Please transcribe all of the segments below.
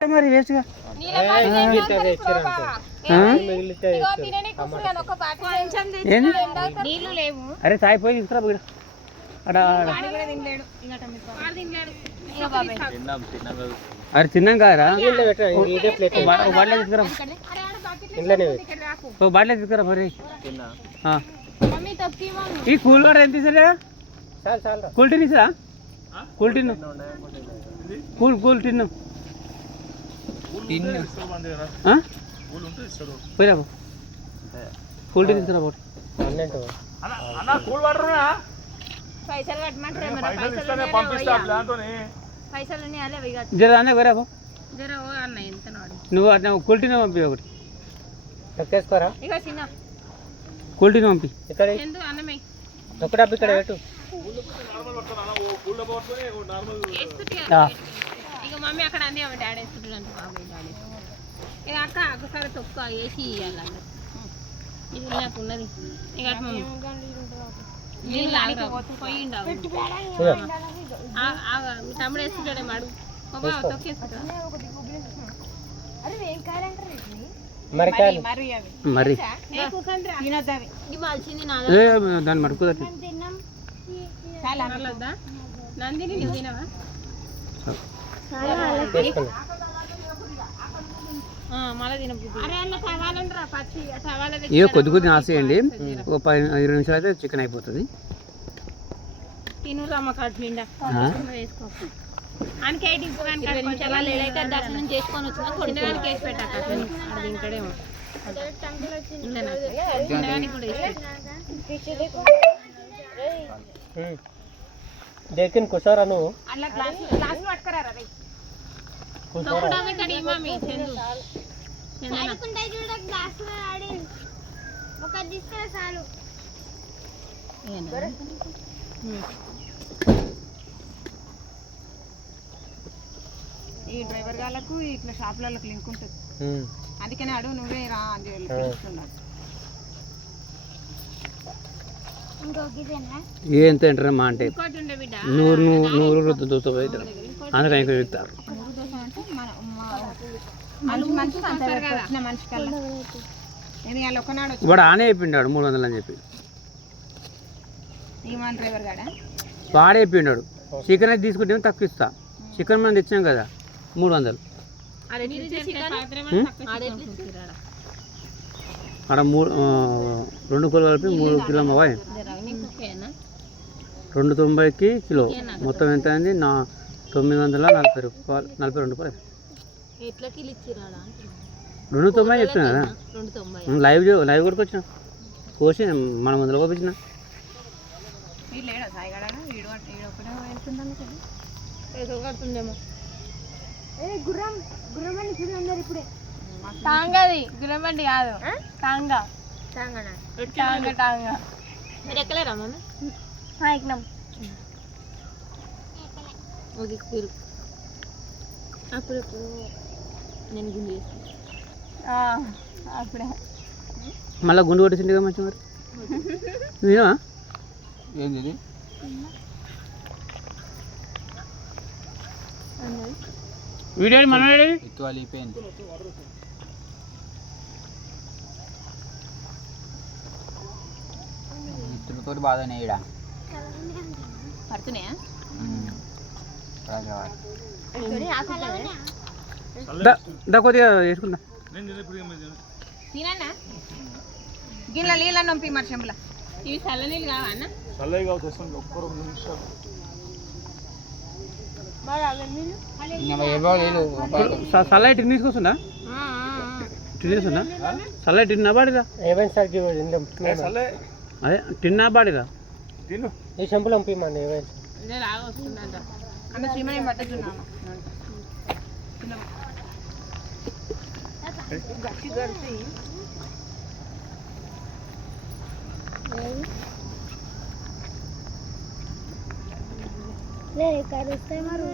మరి వేస్ట్గా అరే సాయి పోయి తీసుకురా పోయి అరే తిన్నాం కదరా బాటిలో తీసుకురా బాటిలో తీసుకురా మరి ఈ కూల్ వాటర్ ఎంత తీసారా కూల్ టిన్ ఇస్తారా కూల్ టిన్ కూల్ టిన్ పోయిరా కూల్ టిన్ తీసుకురా బాటి జర అన్న పోయిరా నువ్వు అన్న కూల్ టిన్ పంపి ఒకటి కూల్ టిన్ పంపి ఇక్కడ ఒక డబ్బు ఇక్కడ పెట్టు మమ్మీ అక్కడ అంది డాడీ వేసుకుంటాడు బాబాయ్ డాడీ ఇక అక్క ఒకసారి తొక్క వేసి ఇవ్వాలి ఇది నాకు ఉన్నది ఇక నీళ్ళు పోయిండావు మీ తమ్ముడు వేసుకుంటాడే మాడు తొక్కేసుకుంటా దాన్ని మడుకు నందిని నువ్వు తినవా ఇక కొద్ది కొద్ది ఆసేయండి ఒక 20 నిమిషాలు అయితే చికెన్ అయిపోతుంది దర్శనం చేసుకొని దేకిన్ కుషారా నువ్వు ఈ డ్రైవర్ గాళ్ళకు ఇట్లా షాపులకు లింక్ ఉంటుంది అందుకని అడుగు నువ్వే రా అని ఎంత తింటారమ్మా అంటే 100 దోశ పోయితారు అందుకని ఇక్కడ వెళ్తారు వాడు ఆనే అయిపోయినాడు 300 అని చెప్పి వాడే అయిపోయినాడు చికెన్ అయితే తీసుకుంటే తక్కువ ఇస్తా చికెన్ మనం తెచ్చాం కదా 300 అక్కడ 2 కిలోలు కలిపి 3 కిలో అవ్వాలి 290కి కిలో మొత్తం ఎంత అయింది 940 రూపాయలు 42 రూపాయలు 290 చెప్తున్నా కదా లైవ్ కూడా వచ్చిన కోసి మన ముందులో పంపించిన టాంగది గురబండి కాదు టాంగా టాంగా మీరు ఎక్కలేరా మమ్మీ ఎక్కినాం ఓకే మీరు అప్పుడప్పుడు నేను గుండు చేస్తాను అప్పుడే మళ్ళీ గుండు కొట్టేసింది మంచి మరి వినా ఏంది వీడియో మన ఇతరులతో బాధనే ఇక్కడ పడుతున్నాయా కొద్దిగా వేసుకుందా తినన్నా గిన్నె నీళ్ళ నొంపి మరి చెంబుల ఇవి చల్ల నీళ్ళు కావా అన్న సల్లైట్ తీసుకొస్తుందా తీసుకుందా సల్లైట్ తిన్నా బాడిదా అదే తిన్నా బాడిదా ఈ చెంపులు పంపిమ్మని వస్తుందంట అన్న శ్రీమణి పట్టుతున్నాను గట్టి గడిచి కరుస్తాయి మరి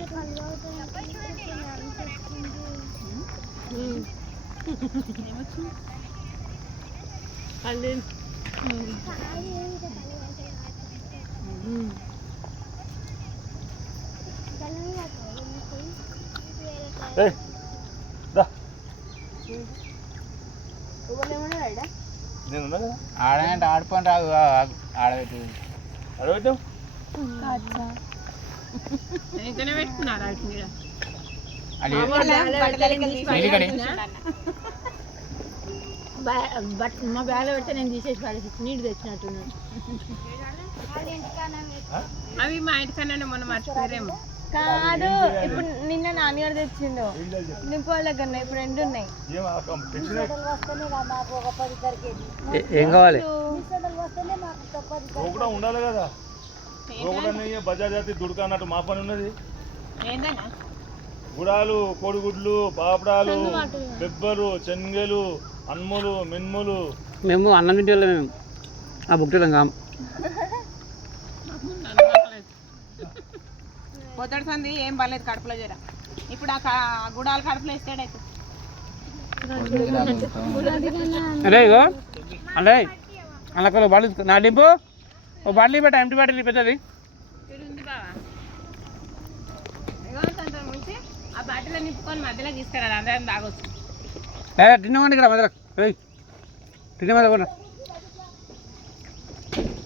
నేను ఉన్నా కదా ఆడంటే ఆడుకొని రాదు ఆడబెట్టు అడగట్టు ఇంకనే పెట్టుకున్నారా మీరు అది మా బ్యాగ్లో పెడితే నేను తీసేసి పడేసి నీళ్ళు తెచ్చినట్టున్నాను అవి మా ఇంటికన్నా మొన్న మర్చిపోయారేమో కాదు ఇప్పుడు నిన్న నాన్నగారు తెచ్చిండు నింపోల దగ్గర ఇప్పుడు 2 ఉన్నాయి ఏం కావాలి కూడా ఉండాలి కదా బజార్ జాతి దుడక అన్నట్టు మా పని ఉన్నది ఏందన్నా గుడాలు కోడిగుడ్లు పాపడాలు బెబ్బలు శనగలు అన్ములు మిన్ములు మేము అన్నం తింటే మేము ఆ బుక్టీలం కాము పొద్దుడు సంది ఏం పర్లేదు కడుపులో జర ఇప్పుడు ఆ గుడాలు కడుపులో ఇస్తాడైతే అరే ఇగో అంటే అలా బాటిల్ నా డింపు ఓ బాటిల్ పెట్ట ఎంటీ బాటిల్ పెద్దది ఉంది బావా ముంచి ఆ బాటిల్లో నింపుకొని మధ్యలో తీసుకురాలి అందరం తాగొచ్చు లేదా తిన్నామండి ఇక్కడ మధ్యలో తిన్న మీద కూడా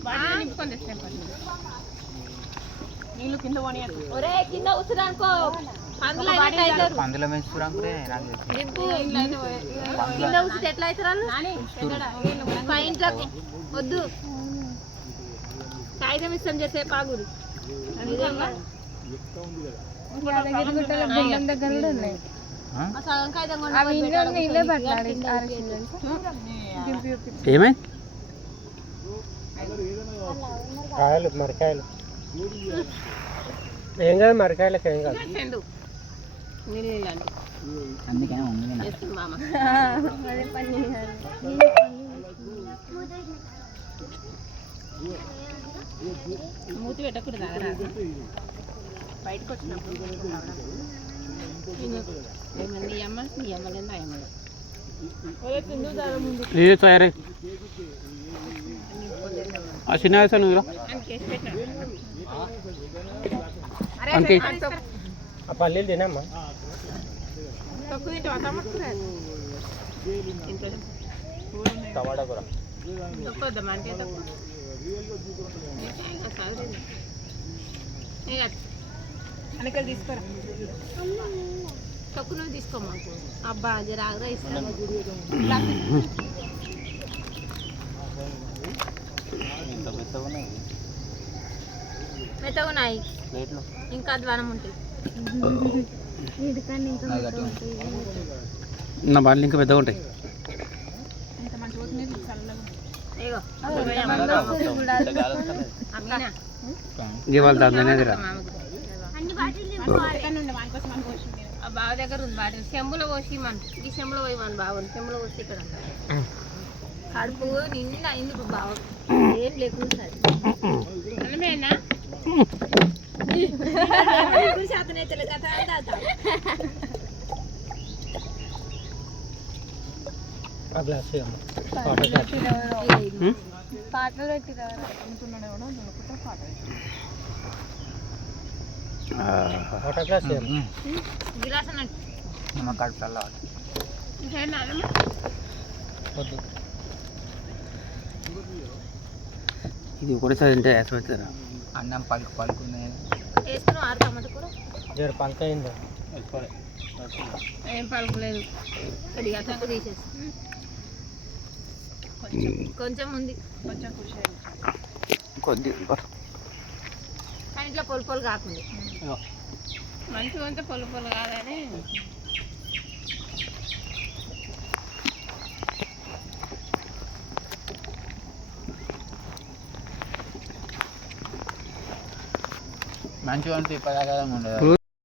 బాటిల్లో నింపుకొని తెస్తాను నీళ్ళు కింద పోనీయాలి ఒరే కింద ఉసురానుకో అందులో పందులో పెంచుకురాకురే నాకు కింద ఉసిరి ఎట్లా అవుతారు ఇంట్లోకి వద్దు కాగితం ఇస్తాం చేసే పాగురు దగ్గర కూడా ఉన్నాయి సగం కాగితం అవి ఇంట్లో నీళ్ళే పట్టాలి ఏమై కాయలు మరకాయలు ఏం కాదు మరకాయలకి ఏం కాదు చెండు నీళ్ళు అందుకనే ఉంది చేస్తుంది మామ అదే పని మూతి పెట్టకూడదు తాగరాదు బయటకు వచ్చినప్పుడు ఏమన్నా నీ అమ్మలేదు నా అమ్మలేదు నీళ్ళు తయారై ఆ చిన్న వేసా నువ్వు అంతే ఆ పల్లీలు తినమ్మా తక్కువ టమాటా కూర తక్కువద్దామా అంటే తక్కువ అనికలు తీసుకోరా తక్కువ నువ్వు తీసుకోమ్మా అబ్బా జర ఆగ్రా ఇస్తాను మెత్తగా ఉన్నాయి ఇంకా ద్వారం ఉంటాయి నా బాటిల్ ఇంకా పెద్దగా ఉంటాయి ఇగో ఇవాళ దాంట్లోనే ఆ బావ దగ్గర ఉంది బాటిల్ చెంబులో పోసి మన ఈ చెంబులో పోయి మన బావని చెంబులో పోసి ఇక్కడ కడుపు నిండా అయింది ఇప్పుడు బావ ఏం లేకుండా అన్నమేనా శాతం అయితే పాటలు పెట్టి గిలాస్ అన్నట్టు మా కడుపులో ఇది ఒకటిసారి తింటే వేసవుతారా అన్నం పలుకున్నాయి వేసుకుని 6 టమాటా కూడా జర పలకైందా ఏం పలుకులేదు కొద్దిగా తక్కువ తీసేసి కొంచెం ఉంది కొంచెం ఖుషి కొద్దిగా కానీ ఇట్లా పొలు పొలు కాకుండా మంచిగా ఉంటే పొలు పొలు కాదని మంచిగా ఉంటే ఇప్పటిదాకా ఉండదు